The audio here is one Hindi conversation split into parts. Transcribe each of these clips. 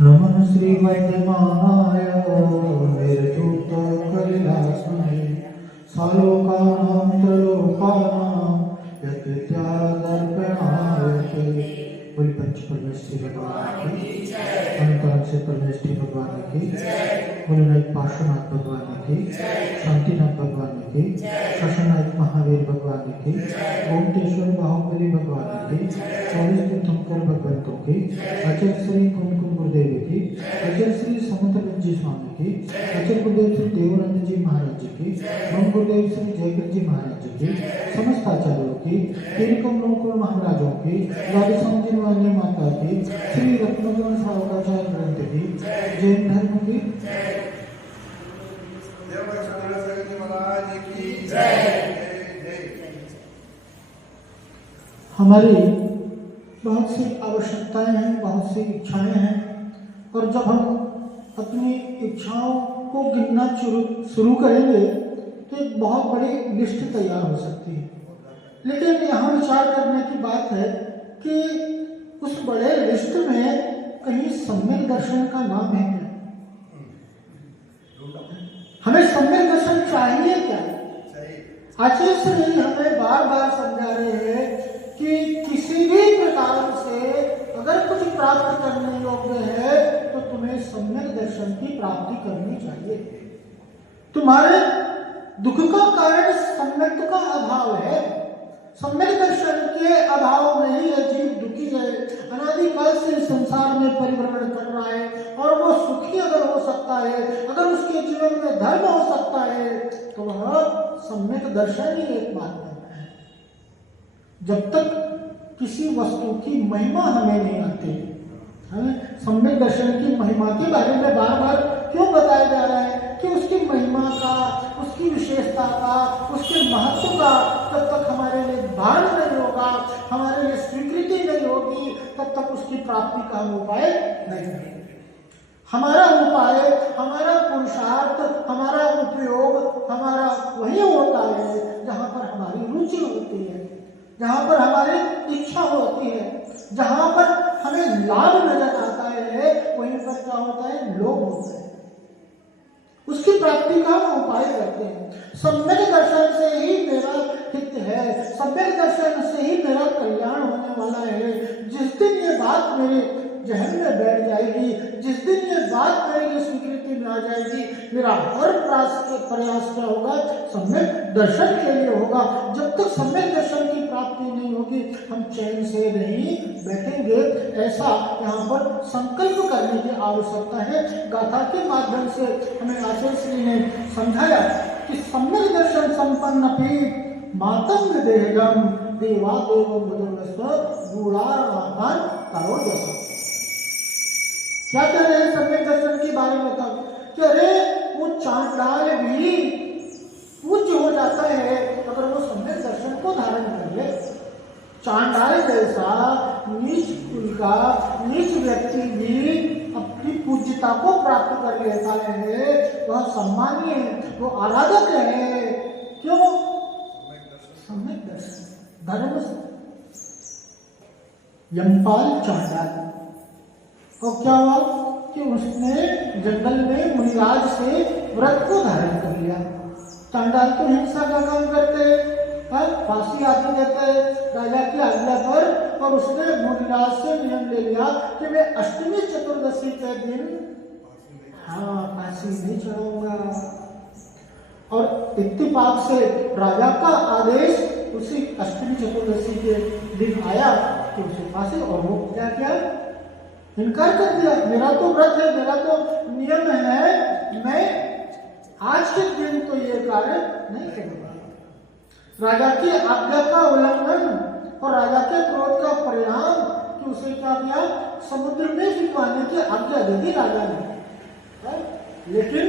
नमः श्री वैद्यमानाय निर्धूत कलिलासने सालोकानां त्रलोकानां यत्विद्यादर्पणायते। बोली पंच परमेष्ठी भगवान की, अनंत से परमेष्ठी भगवान की, बोली पार्श्वनाथ भगवान की, शांतिनाथ भगवान की, शशनाथ महावीर भगवान की, ओमटेश्वर बाहुबली भगवान की, 24 तीर्थंकर भगवंतों की, आचार्य श्री कुमकुम गुरुदेव की, आचार्य श्री समंतरंज जी स्वामी की, आचार्य गुरुदेव श्री देवानंद जी महाराज जी की, ब्रह्म गुरुदेव श्री जयकर जी महाराज जी की, समस्त आचार्यों की, तीन कमलों को महाराजों की, राधे समझने वाली माता की, श्री रत्नगण सावकाचार्य ग्रंथ की, जैन धर्म की, हमारी बहुत सी आवश्यकताएं हैं, बहुत सी इच्छाएं हैं, और जब हम अपनी इच्छाओं को गिनना शुरू करेंगे तो एक बहुत बड़ी लिस्ट तैयार हो सकती है। लेकिन यहाँ विचार करने की बात है कि उस बड़े लिस्ट में कहीं सम्यक दर्शन का नाम है क्या? हमें सम्यक दर्शन चाहिए क्या? आचार्य श्री हमें बार बार समझा रहे हैं कि किसी भी प्रकार से अगर कुछ प्राप्त करने योग्य है तो तुम्हें सम्यक दर्शन की प्राप्ति करनी चाहिए। तुम्हारे दुख का कारण सम्यक का अभाव है। सम्यक दर्शन के अभाव में ही यह जीव दुखी है, अनादिकाल से संसार में परिभ्रमण कर रहा है, और वो सुखी अगर हो सकता है, अगर उसके जीवन में धर्म हो सकता है, तो वह सम्यक दर्शन ही एक माध्यम है। जब तक किसी वस्तु की महिमा हमें नहीं आती, हमें सम्यक दर्शन की महिमा के बारे में बार बार क्यों बताया जा रहा है कि उसकी महिमा का, उसकी विशेषता का, उसके महत्व का तब तक हमारे लिए भान नहीं होगा, हमारे लिए स्वीकृति नहीं होगी, तब तक उसकी प्राप्ति का उपाय नहीं होगा। हमारा उपाय, हमारा पुरुषार्थ, हमारा उपयोग, हमारा वही होता है जहाँ पर हमारी रुचि होती है, जहाँ पर हमारी इच्छा होती है, जहाँ पर हमें लाभ नजर आता है, वहीं पर क्या होता है? लोभ होता है। उसकी प्राप्ति का हम उपाय करते हैं। सम्यक दर्शन से ही मेरा हित है, सम्यक दर्शन से ही मेरा कल्याण होने वाला है। जिस दिन ये बात मेरे जहन में बैठ जाएगी, जिस दिन ये बात मेरे लिए स्वीकृति में आ जाएगी, मेरा हर प्रयास क्या होगा? सम्यक दर्शन के लिए होगा। जब तक सम्यक दर्शन की प्राप्ति नहीं होगी, हम चैन से नहीं बैठेंगे। ऐसा यहाँ पर संकल्प करने की आवश्यकता है। गाथा के माध्यम से हमें आचार्य श्री ने समझाया कि सम्यक दर्शन संपन्न अपि मातंग देहगम देवा देव मुद्रस्त गुणाराधन करो जैसा। क्या कह रहे हैं सम्यक दर्शन के बारे में? कि अरे वो चांडाल भी पूज्य हो जाता है अगर वो सम्यक दर्शन को धारण कर ले। चांडाल जैसा नीच कुल का नीच व्यक्ति भी अपनी पूज्यता को प्राप्त कर लेता है, वह सम्मानीय है, वो आराधक है। क्यों? सम्यक दर्शन धर्म से। यमपाल चांडाल, और क्या हुआ कि उसने जंगल में मुनिराज से व्रत को धारण कर लिया। चांडाल तो हिंसा का काम करते हैं, फांसी आदि देते हैं राजा की आज्ञा पर, और उसने मुनिराज से नियम ले लिया कि मैं अष्टमी चतुर्दशी के दिन फांसी नहीं चढ़ाऊंगा। और इत्तेफाक से राजा का आदेश उसी अष्टमी चतुर्दशी के दिन आया कि उसे फांसी, और वो क्या किया? इनकार कर दिया। मेरा तो व्रत है, मेरा तो नियम है, मैं आज के दिन तो ये कार्य नहीं करूंगा। राजा की आज्ञा का उल्लंघन और राजा के क्रोध का परिणाम कि उसे क्या किया? समुद्र में फिंकवाने की आज्ञा दे दी राजा ने। लेकिन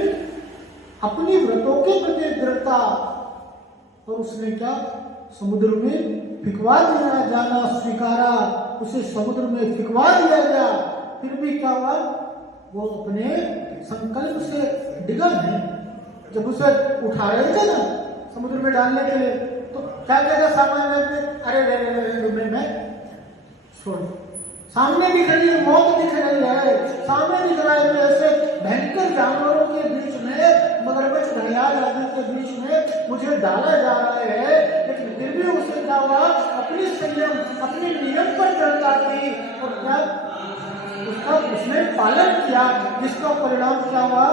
अपनी व्रतों के प्रति दृढ़ता, और उसने क्या? समुद्र में फिंकवा दिया, जाना स्वीकारा, उसे समुद्र में फिंकवा दिया गया। फिर भी क्या हुआ? वो अपने संकल्प से डिगा नहीं। जब उसे उठा रहे थे ना समुद्र में डालने के लिए, तो क्या कहता सामान्य में? अरे मैं छोड़, सामने दिख रही है मौत, दिख रही है, सामने जानवरों के बीच में, मगरमच्छ, घड़ियाल आदि के बीच में मुझे डाला जा रहा है, लेकिन फिर भी उसे क्या हुआ, अपनी संयम, अपने नियम पर चलता थी और क्या उसका उसने पालन किया, जिसका परिणाम क्या हुआ,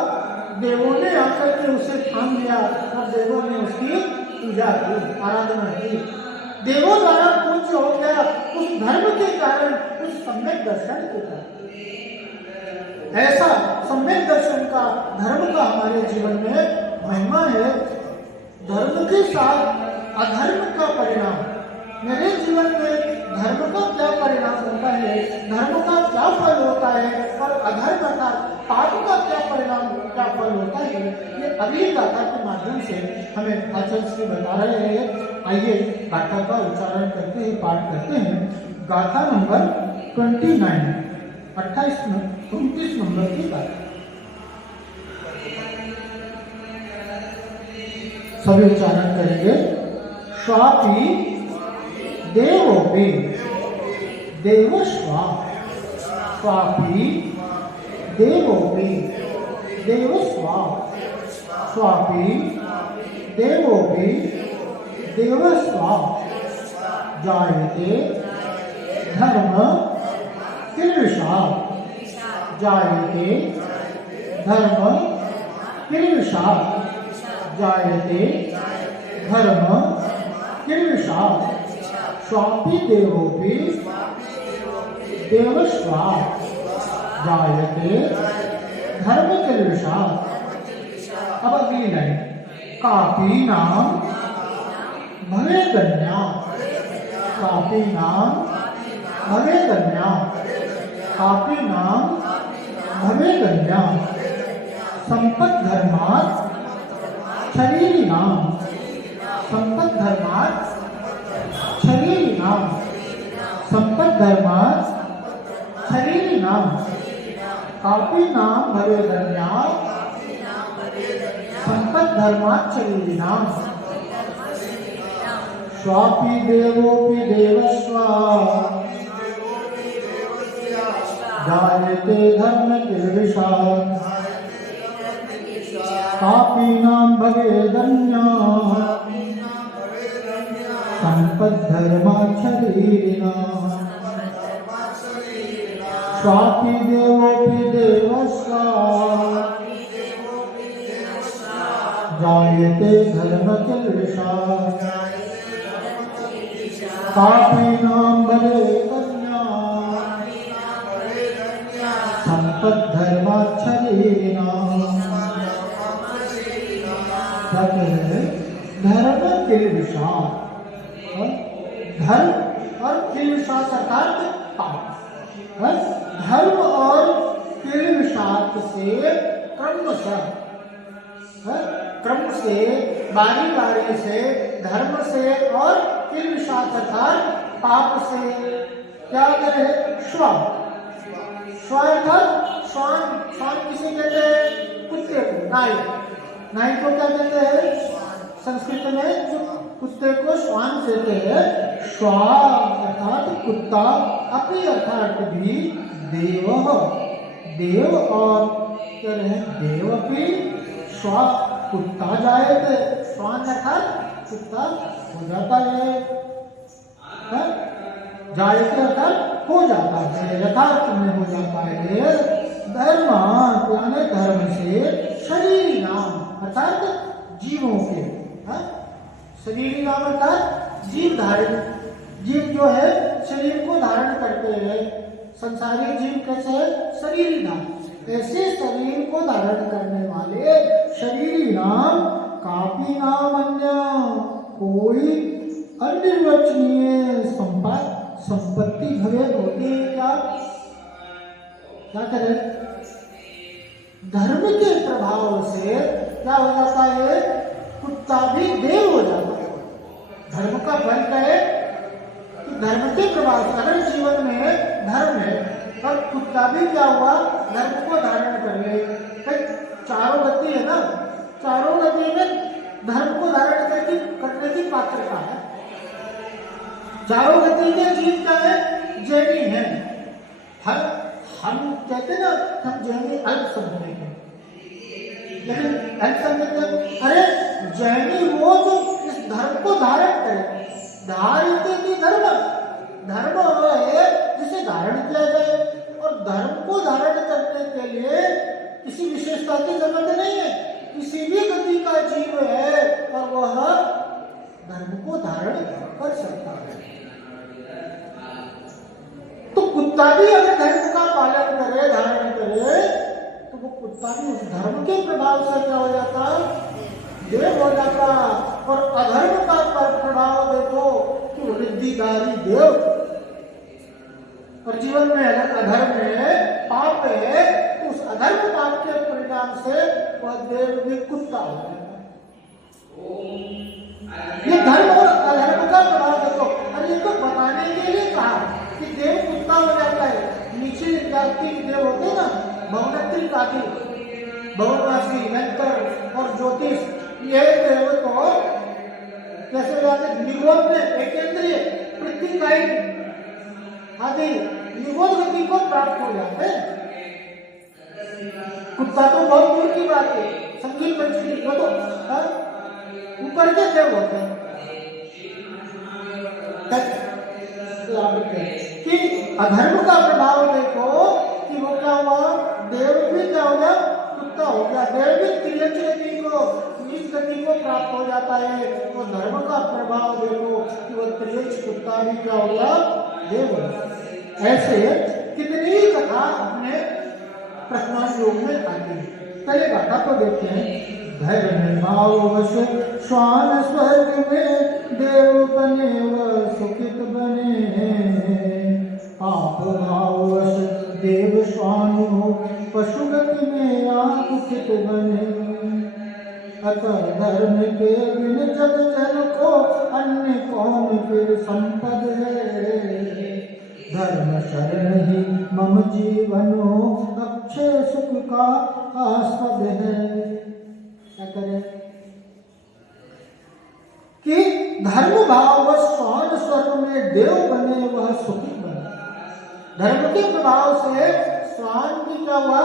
देवों ने आकर के उसे थाम लिया और देवों ने उसकी पूजा की, आराधना की। देवों द्वारा पूज्य हो गया उस धर्म के कारण, उस सम्यक दर्शन के कारण। ऐसा सम्यक दर्शन का, धर्म का हमारे जीवन में महिमा है। धर्म के साथ अधर्म का परिणाम, मेरे जीवन में धर्म का क्या परिणाम होता है, धर्म का क्या फल होता है और अधर्म का, पाप का क्या परिणाम, क्या फल होता है, ये अगली गाथा के माध्यम से हमें आचार्य श्री बता रहे हैं। आइए गाथा का उच्चारण करते हैं, पाठ करते हैं। गाथा नंबर 29, 29 नंबर की गाथा। सभी उच्चारण करेंगे। स्वापी देवोपि देवस्वा, स्वापी देवोपि देवस्वा, स्वापी देवोपि देवस्वा, जायते धर्म किल्बिषा, जायते धर्म किल्बिषा, जायते धर्म किल्बिषा, स्वापी देवोपि देवस्वा, जायते धर्म किल्बिषा। अब अगली लाइन, कापी नाम भवेदन्या, कापी नाम भवेदन्या, कापी नाम भवेदन्या, संपत् धर्मात् शरीरी नाम, संपत् धर्मात् शरीरी नाम, संपत् धर्मात् शरीरी नाम, कापी नाम भवेदन्या, संपत् धर्मात् शरीरी नाम, स्वापी देवोपि देवस्वा, जायते धर्म किल्बिषा, कापी नाम भवेदन्या, संपत् धर्मात् शरीरिणा, स्वापी देवोपि देवस्वा, जायते धर्म किल्बिषा, कापी नाम भवेदन्या, संपत् धर्मात् शरीरिणा। धर्म किल्बिषा, धर्म और किल्बिषा का पाप। धर्म और किल्बिषात से क्रम से, बारी बारी से, धर्म से और किल्बिषात अर्थात पाप से क्या करे, श्वान, श्वान किसे कहते हैं, कुत्ते को, नाई, नाई को क्या कहते हैं, संस्कृत में कुत्ते को श्वान कहते हैं। श्वान अर्थात कुत्ता, अपि अर्थात भी, देव, देव और क्या रहे, देवपि श्वा, कुत्ता जायते, श्वान अर्थात कुत्ता हो जाता है, जायते अर्थात हो जाता है, यथार्थ में हो जाता है। धर्म यानी धर्म से, शरीरी नाम अर्थात जीवों के, शरीरी नाम अर्थात जीव धारण, जीव जो है शरीर को धारण करते हैं। संसारी जीव कैसे है, शरीरी नाम, ऐसे शरीर को धारण करने वाले शरीरी नाम, कापी नाम अन्य, कोई अनिर्वचनीय संपत्ति भवेद होती है। क्या करें, धर्म के प्रभाव से क्या हो जाता है, कुत्ता भी देव हो जाता है। धर्म का फल क्या है कि धर्म के प्रभाव से, अगर जीवन में धर्म है और कुत्ता भी क्या हुआ, धर्म को धारण कर ले। चारों गति है ना, चारों गति में धर्म को धारण करने की पात्रता है। चारों गति के जीव क्या है, जैनी है। हम कहते ना, हम जैनी अल्प संख्यक हैं, लेकिन अल्पसंख्यक, अरे जैनी वो जो इस धर्म को धारण करे, धारित धर्म, धर्म वो है जिसे धारण किया जाए, और धर्म को धारण करने के लिए किसी विशेषता की जरूरत नहीं है। किसी भी गति का जीव है और वह धर्म को धारण कर सकता है। तो कुत्ता भी अगर धर्म का पालन करे, धारण करे, तो वो कुत्ता भी उस धर्म के प्रभाव से क्या हो जाता, देव हो जाता। और अधर्म का प्रभाव देखो कि वृद्धिकारी देव, और जीवन में अगर अधर्म है, पाप है, तो उस अधर्म पाप के परिणाम से वह देव भी कुत्ता हो जाता। ये धर्म और अधर्म का प्रभाव देखो। और ये तो बताने के लिए कहा कि देव कुत्ता हो जाता है। नीचे जाति के देव होते ना, भवनत्री काती, भवनवासी, यंत्र और ज्योतिष, ये देव तो कैसे जाते, निगोद में एकेंद्रीय पृथ्वी आदि निगोद गति को प्राप्त हो जाते हैं। कुत्ता तो बहुत दूर की बात है, संगीत पंचमी वो तो ऊपर के देव होते हैं। कि अधर्म का प्रभाव देखो कि वो क्या हुआ, देव भी क्या हो गया, कुत्ता हो गया। देव भी त्रियंच गति को, इस गति को प्राप्त हो जाता है। तो धर्म का प्रभाव देखो कि वो त्रियंच कुत्ता भी क्या हो गया, देव हो गया। ऐसे कितनी कथा अपने प्रश्नान योग में आती है। पहले गाथा को देखते हैं। धर्म भाववश श्वान स्वर्ग में, देव बने व सुखित बने। पाप भाववश देव श्वान हो, पशुगति में आप दुखित बने। अतः धर्म के बिन जग जन को, अन्य कौन फिर संपद है। धर्म शरण ही मम जीवन हो, अक्षय सुख का आस्पद है। क्या करें कि धर्म भाव श्वान स्वर्ग में, देव बने वह सुखी बने। धर्म के प्रभाव से श्वान भी क्या हुआ,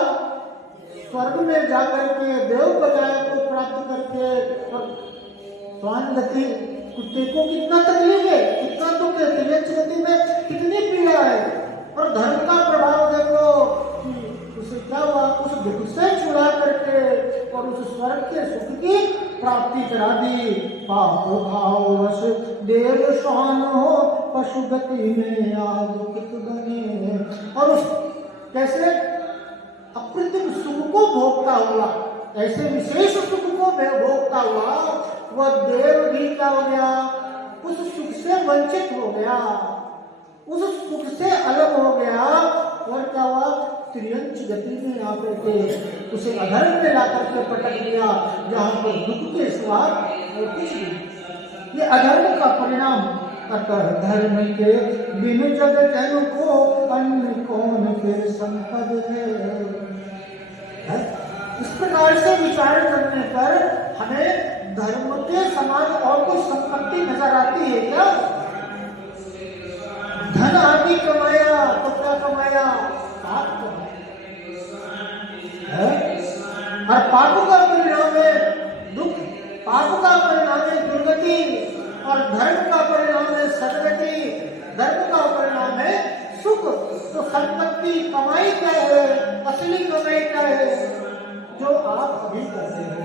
स्वर्ग में जाकर के देव पर्याय को प्राप्त करके, और श्वान गति कुत्ते को कितना तकलीफ है, कितना दुख है, त्रियंच गति में कितनी पीड़ा है। और धर्म का प्रभाव देखो कि उसे क्या हुआ, उस दुख से छुड़ा करके और उस स्वर्ग के सुख की प्राप्ति करा दी। पाप भाववश देव श्वान हो, पशु गति में आदुकित बने। और उस कैसे अकृत्रिम सुख को भोगता हुआ, ऐसे विशेष सुख को भोगता हुआ वह देव भी क्या हो गया, उस सुख से वंचित हो गया, उस सुख से अलग हो गया। और क्या हुआ, त्रियंच गति में आकर के उसे अधर्म में ला करके पटक दिया, जहां पर दुख के सिवा और कुछ नहीं। ये अधर्म का परिणाम। अतः धर्म के बिन जग जन को, अन्य कौन फिर संपद है। इस प्रकार से विचार करने पर हमें धर्म के समान और कोई संपत्ति नजर आती है क्या? धन आदि कमाया तो क्या कमाया, पाप कमाया। और पाप का परिणाम है दुख, पाप का परिणाम है दुर्गति, और धर्म का परिणाम है सदगति, धर्म का परिणाम है सुख। तो संपत्ति कमाई क्या है, असली कमाई क्या है, जो आप अभी करते हो,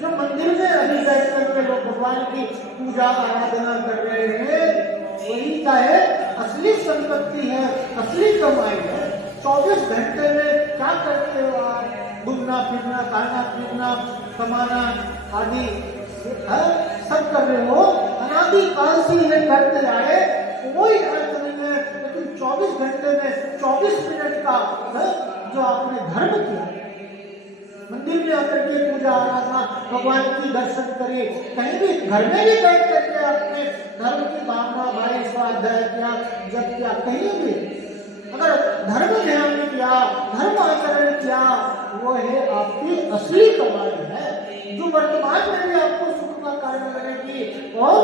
जो मंदिर में अभी बैठ करके लोग भगवान की पूजा आराधना कर रहे हैं, वही क्या है, असली संपत्ति है, असली कमाई है। 24 घंटे में क्या करते हो आप, घूमना फिरना, खाना पीना, कमाना आदि सब कर रहे हो, अनादि काल से ये करते आए, कोई अर्थ नहीं है। लेकिन 24 घंटे में 24 मिनट का जो आपने धर्म किया, मंदिर में आकर के पूजा आराधना, भगवान की दर्शन करे, कहीं भी घर में भी बैठ करके आपने धर्म की भावना, भाई स्वाध्याय किया, जब किया, कहीं भी अगर धर्म ध्यान किया, धर्म आचरण किया, वो है आपकी असली कमाई है, जो वर्तमान में भी आपको सुख का कारण बनेगी और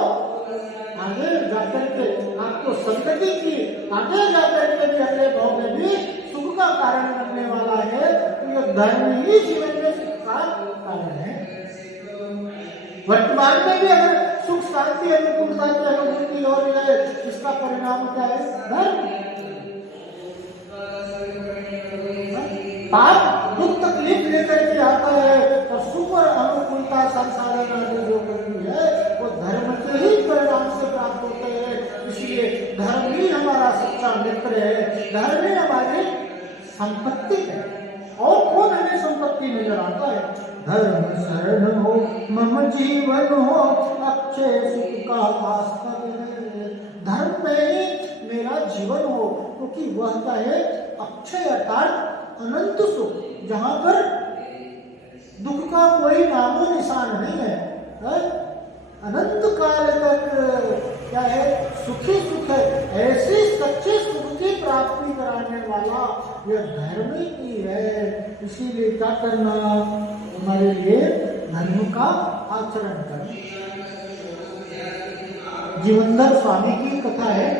आगे जाकर के आपको संतति की, आगे जाकर के भी अगले भाव में भी सुख का कारण बनने वाला है। तो ये धर्म ही जीवन में सुख का कारण है। वर्तमान में भी अगर सुख शांति अनुकूलता की अनुभूति हो रही है, इसका परिणाम क्या है? धर्म। पाप दुख तकलीफ लेकर के आता है और सुख और अनुकूलता संसाधन आदि जो करती है वो धर्म के ही परिणाम से प्राप्त होते हैं। इसलिए धर्म ही हमारा सच्चा मित्र है, धर्म ही हमारी संपत्ति है। और कौन हमें संपत्ति नजर आता है? धर्म शरण हो मम जीवन हो, अक्षय सुख का वास्तव है। धर्म में ही मेरा जीवन हो, क्योंकि वह क्या है? अक्षय अर्थात अनंत सुख, जहां पर दुख का कोई नामो निशान नहीं है। अनंत काल तक क्या है? सुखी सुख है। ऐसे सच्चे सुख की प्राप्ति कराने वाला यह धर्म ही है। इसीलिए क्या करना? हमारे लिए धर्म का आचरण करना। जीवनधर स्वामी की कथा है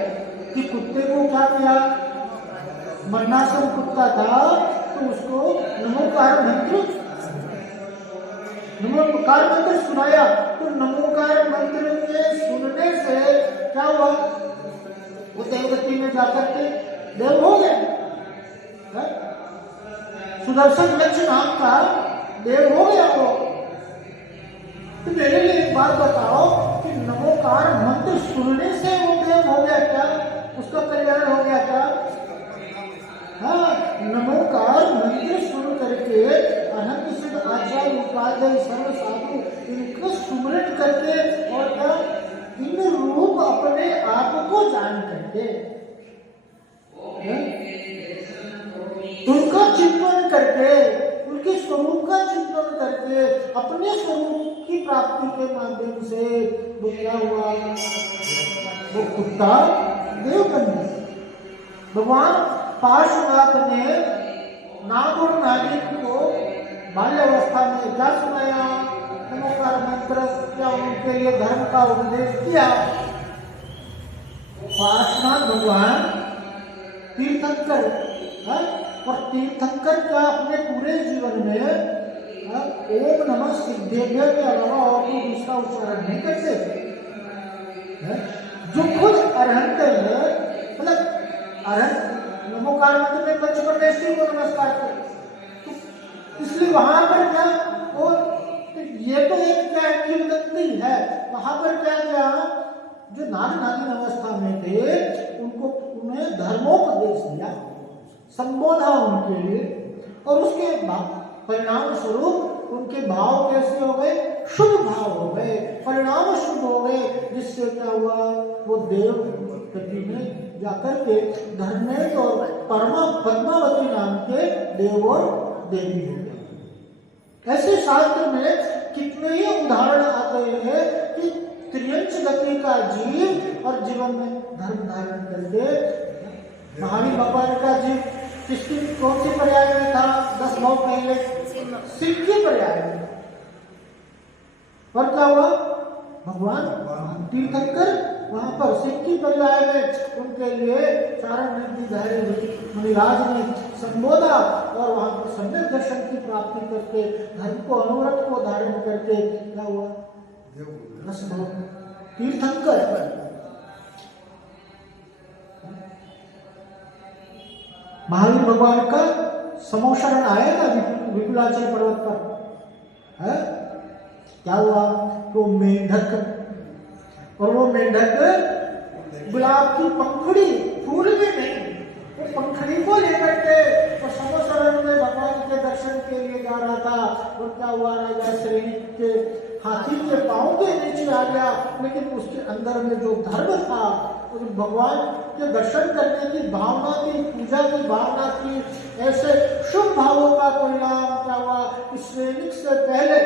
कि कुत्ते को क्या किया? मरणासन कुत्ता था तो उसको नमोकार मंत्र सुनाया। तो नमोकार मंत्र के सुनने से क्या हुआ? वो देवगति में जाकर के देव हो गए। सुदर्शन लक्ष्य नाम का देव हो गया वो। तो मेरे लिए एक बात बताओ कि नमोकार मंत्र सुनने से वो देव हो गया क्या? उसका कल्याण हो गया क्या? हाँ, नमोकार मंत्र सुन करके अनंत सिद्ध आचार्य उपाध्याय सर्व साधु इनको सुमरण करके और क्या इन रूप अपने आप को जान करके उनका चिंतन करके, उनके स्वरूप का चिंतन करके अपने स्वरूप की प्राप्ति के माध्यम से वो क्या हुआ? वो कुत्ता देव बन गया। भगवान पार्श्वनाथ ने नाग और नागिन को बाल्यावस्था में क्या सुनाया? नमोकार मंत्र, क्या उनके लिए धर्म का उपदेश किया। पार्श्वनाथ भगवान तीर्थंकर, और तीर्थंकर क्या अपने पूरे जीवन में ओम नमः सिद्धेभ्य के अलावा और कोई दूसरा उच्चारण नहीं करते। जो खुद अरहंत है, मतलब अरहंत नमोकार मंत्र में पंचपरमेश्वरी को नमस्कार करें, तो इसलिए वहां पर क्या वो ये तो एक क्या किंवदंती है। वहां पर क्या क्या जो नाग नागिन अवस्था में थे उनको उन्हें धर्मोपदेश दिया, संबोधा उनके लिए, और उसके परिणाम स्वरूप उनके भाव कैसे हो गए? शुभ भाव हो गए, परिणाम शुभ हो गए, जिससे क्या हुआ? वो देव गति में जाकर के धर्मेश और पद्मावती नाम के देव और देवी हो गए। ऐसे शास्त्र में कितने ही उदाहरण आते हैं कि त्रियंश गति का जीव और जीवन में धर्म धारण करके महावीर भगवान का जीव किसकी कौन सी पर्याय में था? 10 भाव पहले सिंह के पर्याय में। और क्या हुआ? भगवान तीर्थंकर वहां पर सिंह की पर्याय में उनके लिए चारण नीतिधारी मुनिराज ने संबोधा और वहां पर सम्यक दर्शन की प्राप्ति करके धर्म को अनुव्रत को धारण करके क्या हुआ? तीर्थंकर। महावीर भगवान का समोशरण आया ना विपुलाचल पर्वत पर, है? क्या हुआ? वो मेंढक, और वो मेंढक गुलाब की पंखुड़ी, फूल भी नहीं, वो पंखुड़ी को लेकर के वो समोशरण में भगवान के दर्शन के लिए जा रहा था। और क्या हुआ? राजा श्रेणी के हाथी के पांव के नीचे आ गया, लेकिन उसके अंदर में जो धर्म था, उस भगवान के दर्शन करने की भावना थी, पूजा की भावना थी, ऐसे शुभ भावों का परिणाम क्या हुआ? इस श्रेणी से पहले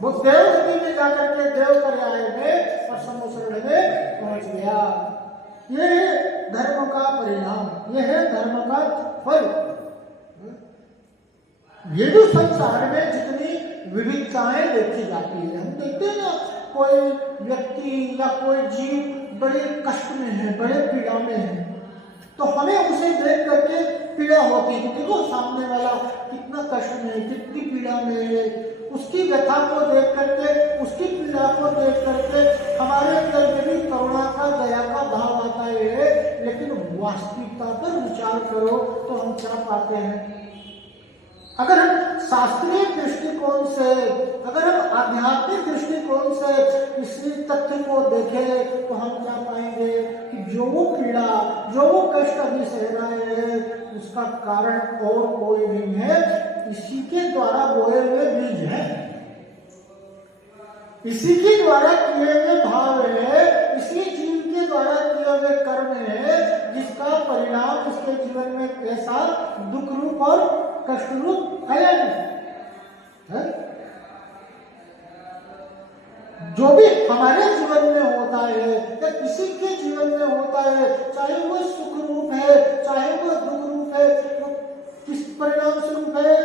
वो देवगति में जाकर के देव पर्याय में और समोशरण में पहुंच गया। ये है धर्म का परिणाम, ये है धर्म का फल। ये जो संसार में जितनी विविधताएं देखी जाती है, हम देखते हैं ना कोई व्यक्ति या कोई जीव बड़े कष्ट में है, बड़े पीड़ा में है, तो हमें उसे देख करके पीड़ा होती है। देखो सामने वाला कितना कष्ट में, कितनी पीड़ा में उसकी व्यथा को देख करके, उसकी पीड़ा को देख करके हमारे अंदर में भी करुणा का, दया का भाव आता है। लेकिन वास्तविकता पर विचार करो तो हम क्या पाते हैं? अगर हम शास्त्रीय दृष्टिकोण से, अगर हम आध्यात्मिक दृष्टिकोण से इसी तथ्य को देखें तो हम क्या पाएंगे कि जो वो पीड़ा, जो वो कष्ट अभी सह रहे हैं उसका कारण और कोई नहीं है, इसी के द्वारा बोए हुए बीज है, इसी के द्वारा किए हुए भाव है, इसी जीव के द्वारा किए हुए कर्म है, जिसका परिणाम उसके जीवन में ऐसा दुख रूप और कष्ट रूप आया है। जो भी हमारे जीवन में होता है या किसी के जीवन में होता है, चाहे वो सुख रूप है, चाहे वो दुख रूप है, वो किस परिणाम स्वरूप है?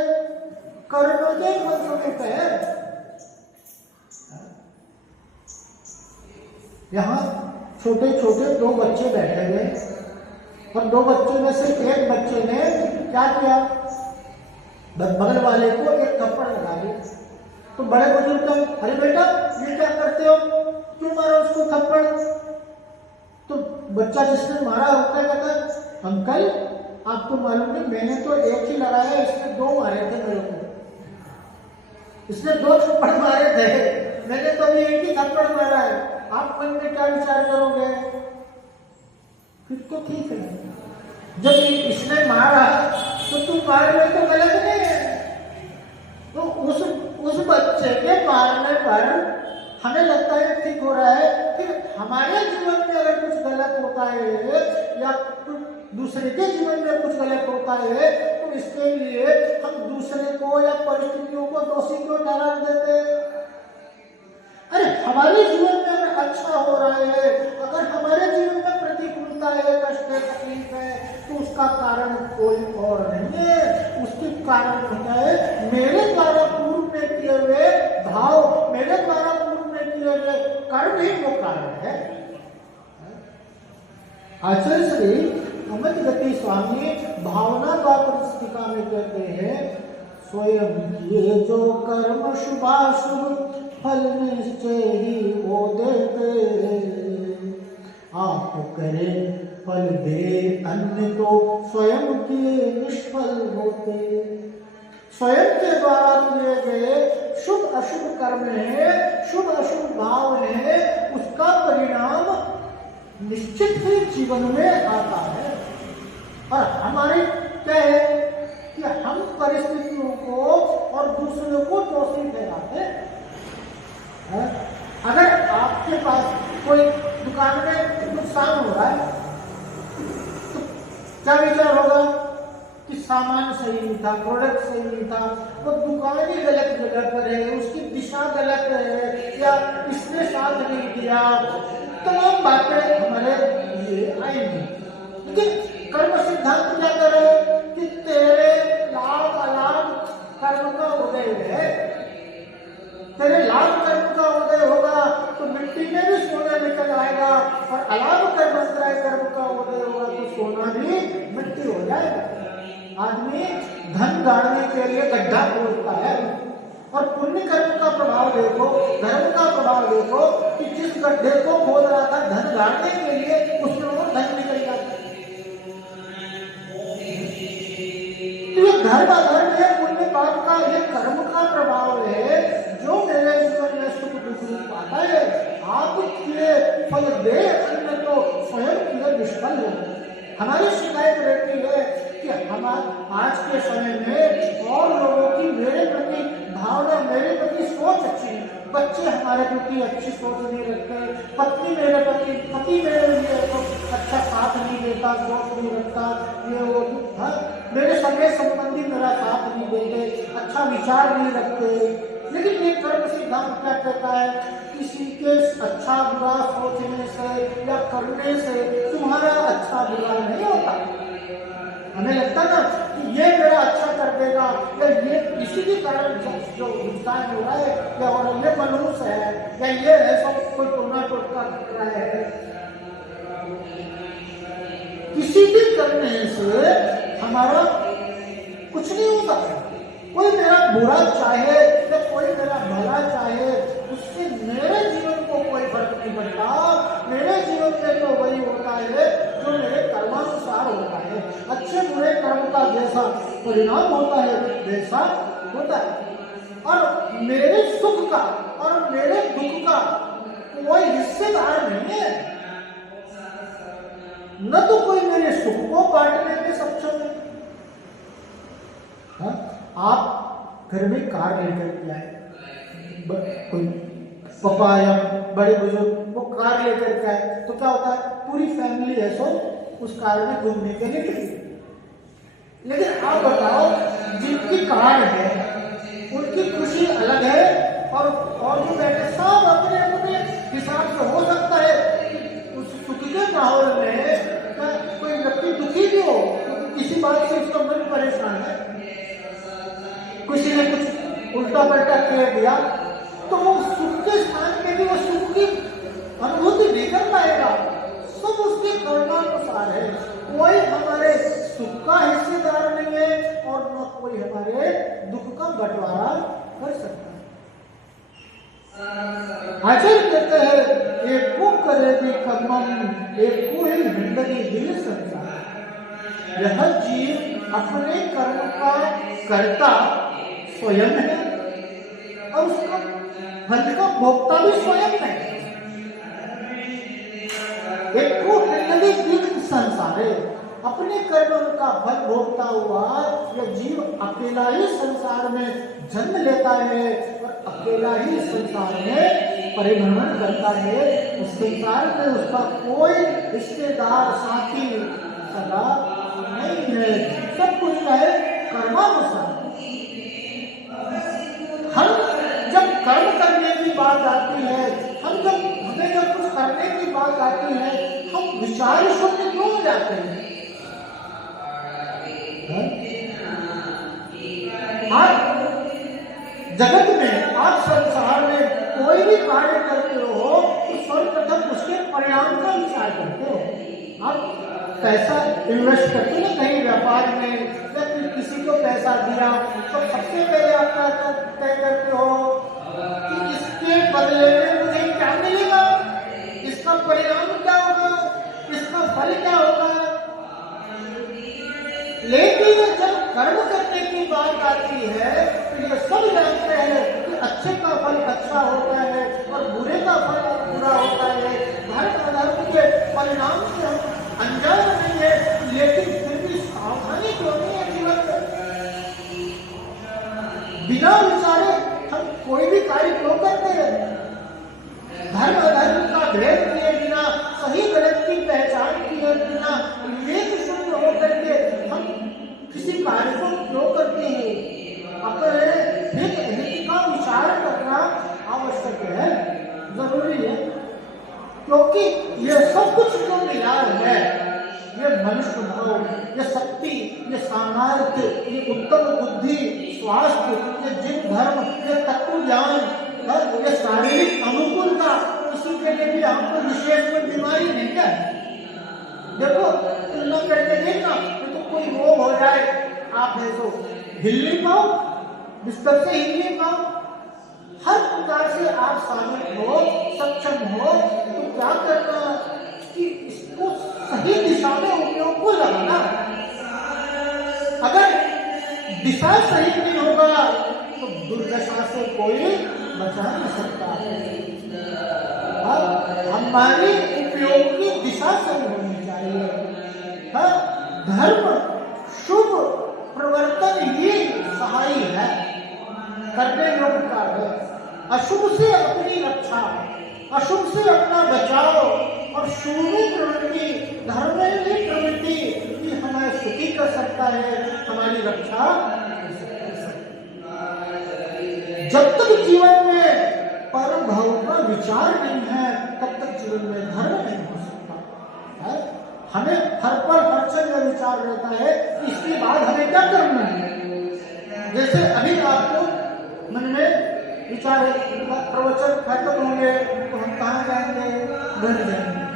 कर्म के फलस्वरूप है। यहाँ छोटे छोटे दो बच्चे बैठे हुए और दो बच्चों में से एक बच्चे ने क्या किया? बगल वाले को एक थप्पड़ लगा दिया। तो बड़े बुजुर्ग का, अरे बेटा ये क्या करते हो, क्यों मारा उसको थप्पड़? तो बच्चा जिसने मारा होता है कहता, अंकल आपको मालूम नहीं, मैंने तो एक ही लगाया, इसने दो मारे थे मेरे को, इसने दो थप्पड़ मारे थे, मैंने तो अभी एक ही थप्पड़ मारा है। आप मन में क्या विचार करोगे? फिर तो ठीक है, जब इसने मारा तो तुम मार रहे तो गलत नहीं है। तो उस बच्चे के मारने पर हमें लगता है ठीक हो रहा है, फिर हमारे जीवन में अगर कुछ गलत होता है या दूसरे के जीवन में कुछ गलत होता है तो इसके लिए हम दूसरे को या परिस्थितियों को दोषी क्यों ठहरा देते हैं? अरे हमारे जीवन में अगर अच्छा हो रहा है, अगर हमारे जीवन में प्रतिकूलता है, कष्ट है, तकलीफ है, तो उसका कारण कोई और नहीं है, उसके कारण होता है मेरे द्वारा पूर्व में किए हुए भाव, मेरे द्वारा पूर्व में किए हुए कर्म ही वो कारण है। आचार्य श्री अमित गति स्वामी भावना का पुस्तिका में कहते हैं, स्वयं किए जो कर्म शुभाशुभ फल निश्चय ही वो देते, आप करे फल दे अन्य तो स्वयं किए निष्फल होते। स्वयं के द्वारा किए गए शुभ अशुभ कर्म है, शुभ अशुभ भाव है, उसका परिणाम निश्चित ही जीवन में आता है। और हमारे क्या है कि हम परिस्थितियों को और दूसरों को दोषी ठहराते हैं। अगर आपके पास कोई दुकान में नुकसान हो रहा है तो क्या विचार होगा कि सामान सही नहीं था, प्रोडक्ट सही नहीं था, वो दुकान ही गलत जगह पर है, उसकी दिशा गलत है, या इसने साथ नहीं दिया, तमाम बातें हमारे लिए आएंगी। लेकिन कर्म सिद्धांत क्या करे कि तेरे लाभ अलाभ कर्म का उदय है, तेरे लाभ कर्म का उदय होगा तो मिट्टी में भी सोना निकल आएगा, और अलाभ कर्म का उदय होगा तो सोना भी मिट्टी हो जाएगा। आदमी धन गाड़ने के लिए गड्ढा खोदता है, और पुण्य कर्म का प्रभाव देखो, धर्म का प्रभाव देखो कि जिस गड्ढे को खोद रहा था धन गाड़ने के लिए, उसमें और धन निकल जाता है। तो ये धर्म अधर्म है, पुण्य पाप का, ये कर्म का प्रभाव है जो मेरे जीवन में सुख दुख रूप आता है। आप किए फल दे अन्य तो स्वयं किए निष्फल हो। हमारी शिकायत रहती है कि हम आज के समय में और लोगों की मेरे प्रति भावना, मेरे प्रति सोच अच्छी, बच्चे हमारे प्रति अच्छी सोच नहीं रखते, पति मेरे लिए तो अच्छा साथ नहीं देता, सोच नहीं रखता, ये वो मेरे सगे संबंधी मेरा साथ नहीं देते, अच्छा विचार नहीं रखते। लेकिन ये कर्म सिद्धांत क्या कहता है? किसी के अच्छा बुरा सोचने से या करने से तुम्हारा अच्छा बुरा नहीं होता। हमें लगता ना कि ये मेरा अच्छा कर देगा, या ये इसी के कारण जो नुकसान हो रहा है, या और ये मनुष्य है, या ये ऐसा कोई टोना टोटका कर रहा है। किसी भी करने से हमारा कुछ नहीं होता, कोई मेरा बुरा चाहे या कोई मेरा भला चाहे, उससे मेरे जीवन को कोई फर्क नहीं पड़ता। मेरे जीवन में तो वही होता है जो मेरे कर्मानुसार होता है। अच्छे बुरे कर्म का जैसा परिणाम होता है वैसा होता है। और मेरे सुख का और मेरे दुख का कोई हिस्सेदार नहीं है। न तो कोई मेरे सुख को बांटने में सक्षम है। आप घर में कार लेकर के आए, कोई पापा या बड़े बुजुर्ग वो कार लेकर के आए, तो क्या होता है, पूरी फैमिली है सो उस कार में घूमने के लिए निकली। लेकिन आप बताओ, जिनकी कार है उनकी खुशी अलग है, और जो बैठे सब अपने अपने हिसाब से। हो सकता है उस सुख के माहौल में कोई व्यक्ति दुखी भी हो, किसी बात से उसका मन परेशान है, किसी ने कुछ उल्टा पलटा कह दिया, तो वो सुख के स्थान में भी वो सुख की अनुभूति नहीं कर पाएगा। सब उसके कर्मानुसार है। कोई हमारे सुख का हिस्सेदार नहीं है और न कोई हमारे दुख का बंटवारा कर सकता है। आचार्य कहते हैं, एक को करेगी कर्मम, एक को ही जिंदगी दिल संसार। यह जीव अपने कर्म का कर्ता स्वयं है और उसका फल का भोक्ता भी स्वयं है। एक को जिंदगी दिल संसार है, अपने कर्म का फल भोगता हुआ यह जीव अकेला ही संसार में जन्म लेता है और अकेला ही संसार में परिभ्रमण करता है। उस संसार में उसका कोई रिश्तेदार साथी सगा नहीं है। सब कुछ है कर्मानुसार। हम जब कर्म करने की बात आती है, हमें जब कुछ करने की बात आती है, हम विचार शून्य क्यों हो जाते हैं? आप जगत में, आप संसार में कोई भी कार्य करते हो तो सर्वप्रथम उसके परिणाम का विचार करते हो। आप पैसा इन्वेस्ट करते हो ना कहीं व्यापार में, या फिर किसी को पैसा दिया तो सबसे पहले आप तय करते हो कि इसके बदले में मुझे क्या मिलेगा, इसका परिणाम क्या होगा, इसका फल क्या होगा। लेकिन जब कर्म करने की बात आती है तो ये सब जानते हैं कि अच्छे का फल अच्छा होता है और बुरे का फल बुरा होता है। धर्म अधर्म के परिणाम से हम अनजान नहीं है, लेकिन फिर भी सावधानी क्यों नहीं है जीवन में? बिना विचारे हम कोई भी कार्य क्यों करते हैं? धर्म अधर्म का भेद किए बिना, सही गलत की पहचान किए बिना, विवेक शून्य होकर के हम किसी कार्य को क्यों करते हैं? अपने हित का विचार करना आवश्यक है, जरूरी है। क्योंकि ये सब कुछ जो मिला है, ये मनुष्य भाव, ये शक्ति, ये सामर्थ्य, ये उत्तम बुद्धि, स्वास्थ्य, ये जिन धर्म, ये तत्व ज्ञान, ये शारीरिक अनुकूलता, किसी के लिए भी आपको विशेष कोई बीमारी नहीं है। देखो तुलना करके देखना, तो कोई रोग हो जाए, आप है तो हिल नहीं पाओ, बिस्तर से हिल नहीं पाओ, हर प्रकार से आप शामिल हो, सक्षम हो, तो क्या करना कि इसको सही दिशा में उपयोग को लगाना। अगर दिशा सही नहीं होगा तो दुर्दशा से कोई बचा नहीं सकता है। हमारी उपयोग की दिशा सही होनी चाहिए। धर्म शुभ प्रवर्तन ही सहायी है, करने योग्य कार्य है। अशुभ से अपनी रक्षा, अशुभ से अपना बचाव और शुभ प्रवृत्ति, धर्मेंद्र प्रवृत्ति भी हमें सुखी कर सकता है, हमारी रक्षा। जब तक जीवन में परम भाव का विचार नहीं है, तब तक जीवन में धर्म नहीं हो सकता है। हमें हर पल हर क्षण यह विचार रहता है कि इसके बाद हमें क्या करना है। जैसे अभी आपको मन में विचार है, प्रवचन खत्म होंगे तो हम कहाँ जाएंगे, घर जाएंगे।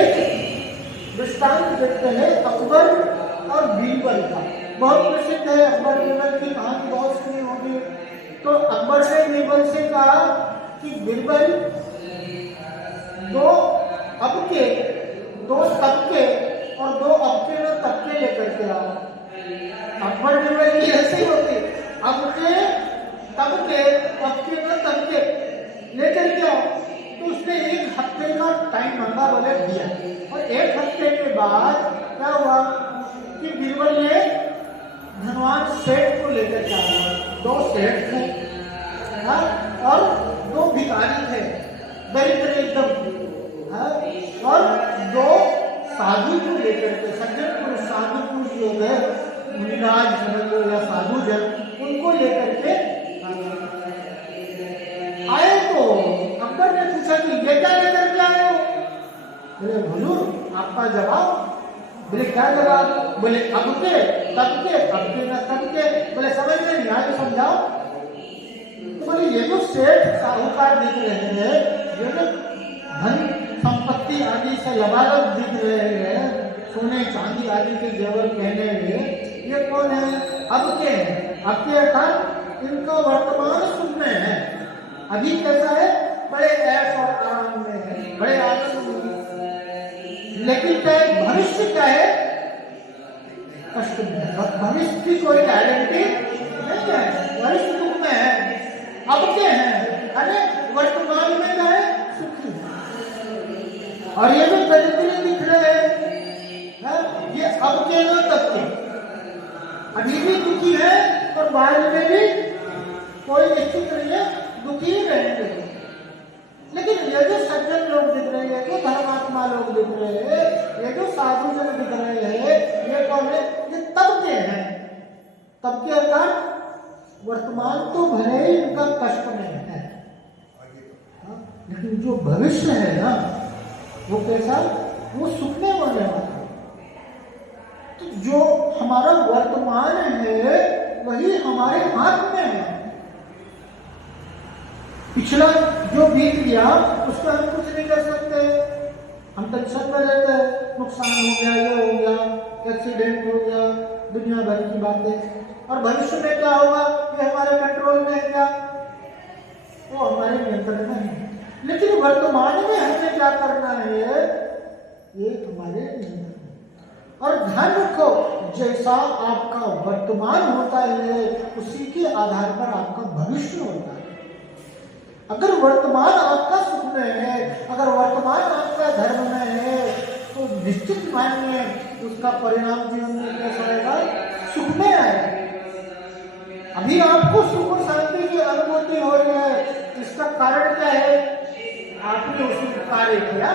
एक दृष्टांत देखते हैं, अकबर और बीरबल का। बहुत प्रसिद्ध है, अकबर बीरबल की कहानी बहुत सुनी होगी। तो अकबर ने बीरबल से कहा कि बीरबल दो अबके, दो तबके और दो अबके में तबके लेकर के आओ। अकबर बीरबल की ऐसे ही होती, अबके तबके अबके में तबके लेकर के आओ। तो उसने 1 हफ्ते का टाइम मांगा, बोले दिया। और 1 हफ्ते के बाद क्या हुआ कि बीरबल ने धनवान सेठ को लेकर के आया। 2 सेठ थे, हाँ, और 2 भिखारी थे, दरिद्र एकदम, हाँ, और 2 साधु को लेकर के, सज्जन पुरुष, साधु पुरुष जो है, मुनिराज समझ लो या साधु जन, उनको लेकर के आए। तो अकबर ने पूछा कि ये क्या लेकर के आए हो? बोले हुजूर आपका जवाब। बोले क्या जवाब? बोले अबके तबके, अबके न तबके। बोले समझ में नहीं आया, समझाओ। तो बोले ये जो सेठ साहूकार दिख रहे हैं, ये जो धन संपत्ति आदि से लबालब दिख रहे हैं, सोने चांदी आदि के जेवर पहने हुए, ये कौन है? अबके हैं। अबके अर्थात इनका वर्तमान सुख में है, अभी कैसा है? बड़े ऐश और आराम में है, बड़े आनंद में। लेकिन क्या है भविष्य? क्या है? कष्ट में। भविष्य की कोई गारंटी नहीं है, भविष्य दुख में है। अब क्या है? अरे वर्तमान में क्या है? सुखी है। और ये भी दरिद्र दिख रहे हैं, ये अब के ना तब के, अभी भी दुखी है और बाद में भी कोई निश्चित नहीं है, दुखी ही रहेंगे। लेकिन ये जो सज्जन लोग दिख रहे हैं, जो धर्मात्मा लोग दिख रहे हैं, ये जो साधु जन दिख रहे हैं, ये कौन है? ये तब के हैं। तब के अर्थात वर्तमान तो भले ही इनका कष्ट में है, लेकिन जो भविष्य है ना, वो कैसा? वो सुखने वाले है। तो जो हमारा वर्तमान है वही हमारे हाथ में है। पिछला जो बीत गया उसका हम कुछ नहीं कर सकते, हम टेंशन में रहते हैं, नुकसान हो गया, ये हो गया, एक्सीडेंट हो गया, दुनिया भर की बातें। और भविष्य में क्या होगा ये हमारे कंट्रोल में है क्या? वो हमारे नियंत्रण में है। लेकिन वर्तमान में हमें क्या करना है ये हमारे नियंत्रण में। और ध्यान रखो, जैसा आपका वर्तमान होता है उसी के आधार पर आपका भविष्य होता है। अगर वर्तमान आपका सुख में है, अगर वर्तमान आपका धर्म में है, तो निश्चित मानिए उसका परिणाम जीवन में कैसा आएगा? सुख में आएगा। अभी आपको सुख और शांति की अनुभूति हो रही है, इसका कारण क्या है? आपने उसमें कार्य किया,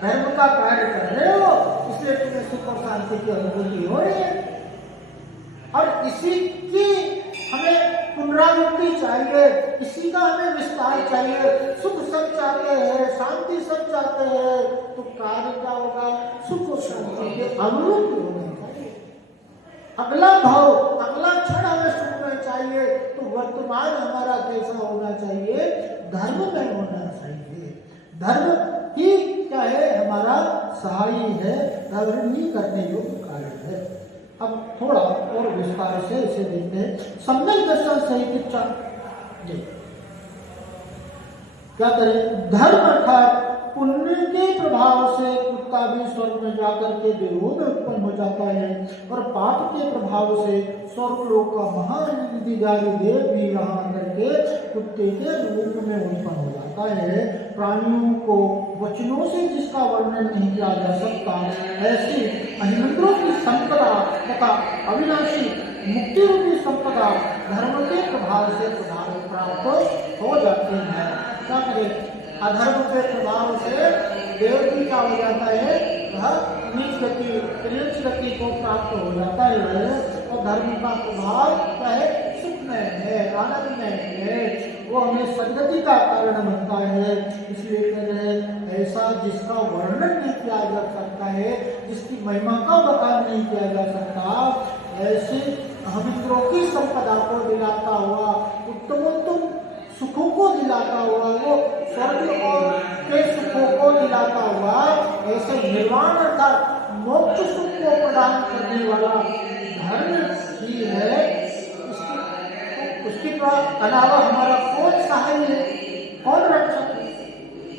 धर्म का कार्य कर रहे हो, इसलिए तुम्हें सुख और शांति की अनुभूति हो रही है। और इसी की हमें पुनरावृत्ति चाहिए, इसी का हमें विस्तार चाहिए। सुख सब चाहते हैं, शांति सब चाहते हैं, तो कार्य क्या होगा? सुख और शांति के अनुरूप होना चाहिए। अगला भाव, अगला क्षण हमें सुख में चाहिए, तो वर्तमान हमारा कैसा होना चाहिए? धर्म में होना चाहिए। धर्म ही क्या है? हमारा सहायी है, धर्म ही करने योग्य कार्य है। अब थोड़ा और विस्तार से इसे देखते हैं। सम्यक दर्शन सहित इच्छा क्या करें? धर्म अर्थात पुण्य के प्रभाव से कुत्ता भी स्वर्ग में जाकर के विरोध में उत्पन्न हो जाता है, और पाप के प्रभाव से स्वर्गलोक का महान अधिकारी देव भी यहाँ करके कुत्ते के रूप में उत्पन्न हो जाता है। प्राणियों को वचनों से जिसका वर्णन नहीं किया जा सकता, ऐसी अहिंद्रों की संपदा तथा अविनाशी मुक्ति रूपी संपदा धर्म के प्रभाव से प्राप्त हो जाती है। क्या करें? अधर्म के प्रभाव से देव भी क्या हो जाता है? वह नीच गति को प्राप्त हो जाता है। और धर्म का प्रभाव क्या है? सुख में है, आनंद में है, वो हमें सद्गति का कारण बनता है। इसलिए कह रहे हैं ऐसा जिसका वर्णन नहीं किया जा सकता है, जिसकी महिमा का बखान नहीं किया जा सकता, ऐसे अहिंद्रों की संपदा को दिलाता हुआ, उत्तमोत्तम सुखों को दिलाता हुआ, वो स्वर्ग और के सुखों को दिलाता हुआ, ऐसे निर्वाण अर्थात मोक्ष सुख को प्रदान करने वाला धर्म ही है। उसके अलावा हमारा कौन सहाय है, कौन रक्षक है?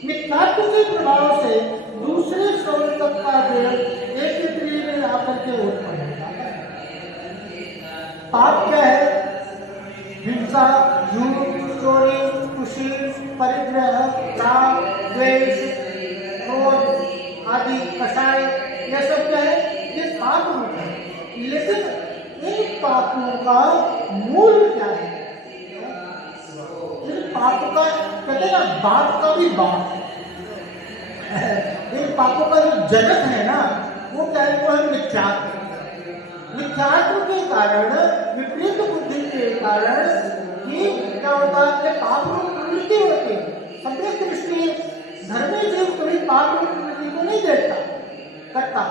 मिथ्यात्व के प्रभाव से दूसरे स्वर्ण तक का देह एक ही प्रिय में आकर के उत्पन्न होता है। पाप क्या है? हिंसा, झूठ, चोरी, कुशील, परिग्रह, राग, द्वेष, क्रोध आदि कषाय, ये सब क्या है? ये पाप रूप है। लेकिन इन पापों का मूल क्या है? इन पापों का कहते हैं ना, बाप का भी बाप। इन पापों का जो जनक है ना, वो क्या है? वो है मिथ्यात्व। मिथ्यात्व के कारण, विपरीत बुद्धि के कारण कि क्या होता है? पाप रूप प्रवृत्ति होती है। सम्यक दृष्टि धर्मी जीव कभी पाप रूप प्रवृत्ति को नहीं देखता, करता।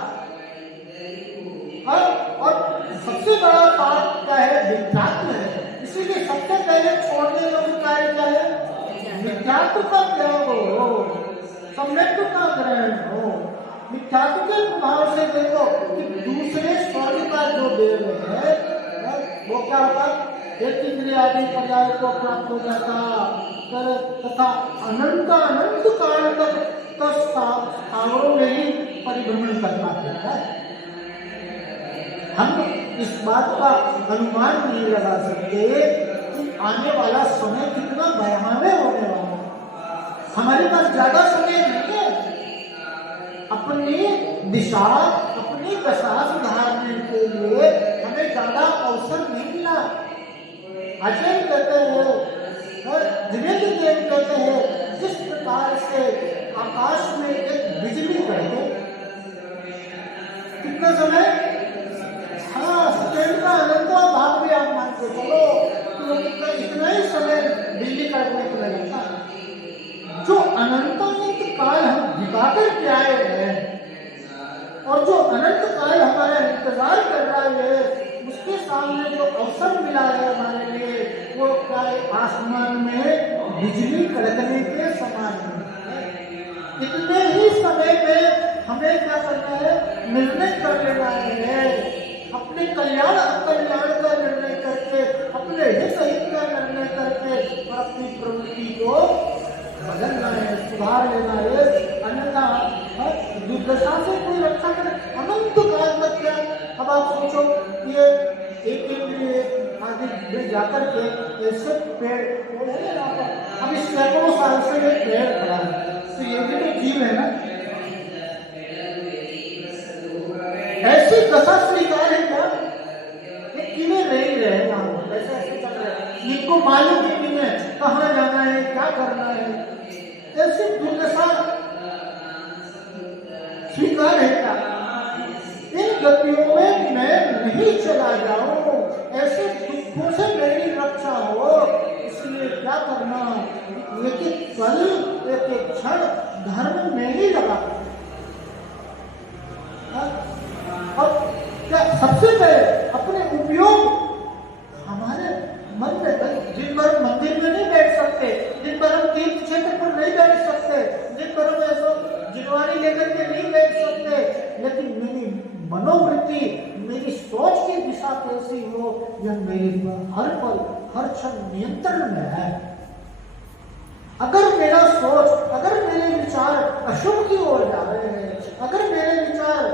और सबसे बड़ा पाप क्या है? मिथ्यात्व है। इसीलिए सबसे पहले छोड़ने योग्य कार्य क्या है? मिथ्यात्व का त्याग हो, सम्यक का ग्रहण हो। मिथ्यात्व के प्रभाव से देखो कि दूसरे स्वर्ग का जो देव है वो क्या होता? एक इंद्रिय आदि पर्याय को प्राप्त हो जाता तथा अनंत अनंत काल तक स्थावरों में ही परिभ्रमण करता रहता है। हम इस बात का अनुमान नहीं लगा सकते कि आने वाला समय कितना भयावह होने वाला है। हमारे पास ज्यादा समय नहीं है। अपनी दिशा, अपनी दशा सुधारने के लिए हमें ज्यादा अवसर नहीं मिला। अजय कहते हैं, जिनेन्द्र देव कहते हैं, जिस प्रकार से आकाश में एक बिजली कड़के, कितना समय? हाँ, सेकंड का अनंतवा भाग भी आप मान के चलो तो इतना ही समय बिजली कड़कने को लगता है। जो अनंत काल हम बिताकर के आए हैं और जो अनंत काल हमारा इंतजार कर रहा है, उसके सामने जो अवसर मिला है हमारे लिए, वो क्या है? आसमान में बिजली कड़कने के समान है। इतने ही समय में हमें क्या करना है? निर्णय कर लेना है। अपने कल्याण अकल्याण का निर्णय करके, अपने हित का निर्णय करके और अपनी प्रवृत्ति को बदलना है, सुधार लेना है। अन्यथा दुर्दशा से कोई रक्षा करे अनंत काल तक क्या? अब आप सोचो, ये एक आदि में जाकर के ऐसे पेड़ अभी सैकड़ों साल से ये पेड़ खड़ा है, तो ये भी तो जीव है ना। ऐसी दशा स्वीकार है क्या? किन्हें नहीं रहे यहाँ ऐसे चल रहे, इनको मालूम ही नहीं है कहाँ जाना है, क्या करना है। ऐसी दुर्दशा स्वीकार है क्या? इन गतियों में मैं नहीं चला जाऊं, ऐसे दुखों से मेरी रक्षा हो, इसलिए क्या करना? एक एक पल, एक एक क्षण धर्म में ही लगा। और क्या सबसे पहले अपने उपयोग हमारे मन में, जिन पर हम मंदिर में नहीं बैठ सकते, जिन पर हम तीर्थ क्षेत्र पर नहीं बैठ सकते, जिन पर हम ऐसा जिनवानी लेकर के नहीं बैठ सकते, लेकिन मेरी मनोवृत्ति, मेरी सोच की दिशा कैसी हो, यह मेरे हर पल हर क्षण नियंत्रण में है। अगर मेरा सोच, अगर मेरे विचार अशुभ की ओर जा रहे हैं, अगर मेरे विचार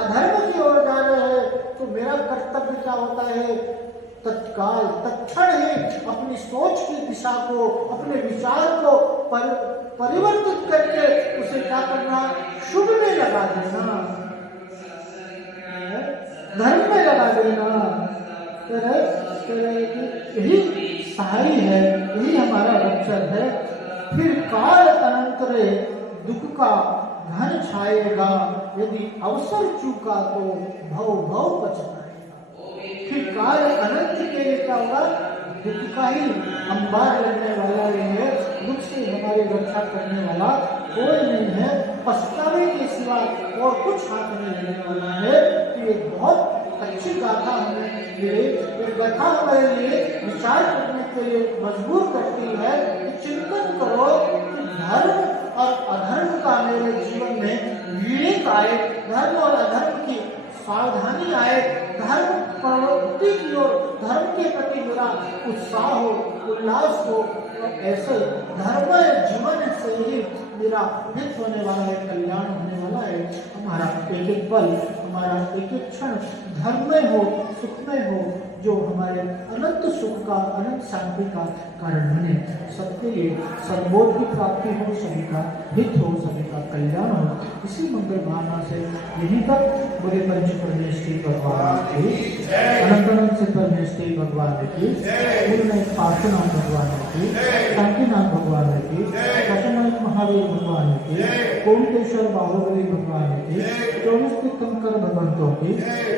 अधर्म की ओर जा रहे हैं, तो मेरा कर्तव्य क्या होता है? तत्काल तत्क्षण ही अपनी सोच की दिशा को, अपने विचार को परिवर्तित करके उसे क्या करना? शुभ में लगा देना, धर्म में लगा देना। यही सहाय है, यही हमारा रक्षक है। फिर काल अनंतरे दुख का घन छाएगा, यदि अवसर चूका तो भव भव पछताएगा। फिर काल अनंत के लिए क्या होगा? दुख का ही अंबार लगने वाला है। दुख से हमारी रक्षा करने वाला कोई नहीं है। पछतावे के सिवा और कुछ हाथ में लेने वाला है। तो ये बहुत अच्छी गाथा हमें लिए, गाथा हमारे लिए विचार करने के लिए मजबूर करती है कि चिंतन करो कि धर्म और अधर्म का मेरे जीवन में विवेक आए, धर्म और अधर्म की सावधानी आए, धर्म प्रवृत्ति की ओर, धर्म के प्रति मेरा उत्साह हो, उल्लास हो, और ऐसे धर्ममय जीवन से ही मेरा हित होने वाला है, कल्याण होने वाला है। हमारा एक एक पल, हमारा एक एक क्षण धर्ममय हो, सुखमय हो, जो हमारे अनंत सुख का, अनंत शांति का कारण बने। सबके लिए सर्वोच्च की प्राप्ति हो, सभी का हित हो, सभी का कल्याण हो। इसी मंगल भावना से यहीं तक बोले पंच परमेश्वरी भगवान की, अनंत से परमेश्वरी भगवान की, पूर्ण पार्श्वनाथ भगवान की, शांतिनाथ भगवान की, दशनाथ महावीर भगवान की, कोमटेश्वर बाहुबली भगवान की, 24 तीर्थंकर भगवंतों की,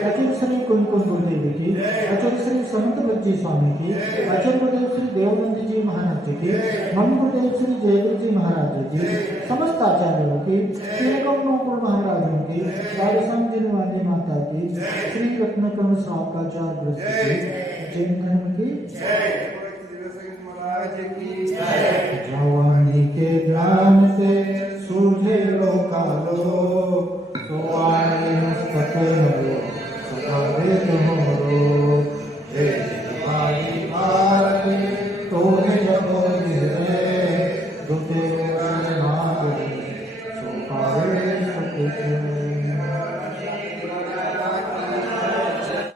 अचल श्री कुंकुम गुरुदेव की, अचल श्री समंत बच्ची स्वामी की, अचल गुरुदेव श्री देवनंद जी महाराज जी की, मम गुरुदेव श्री जयवीर जी महाराज जी, समस्त आचार्यों की, श्री गौनोकुल महाराजों की, राजस्थान जिनवादी माता की, श्री रत्नकर्ण सावकाचार्य ग्रस्त की, जैन धर्म की जवानी के ज्ञान से सूझे लोकालो, तो आए मुस्तके हो सदा वेद हो, हे भाई भारती तो है जगो गिरे, दुते मागे सो पावे सके।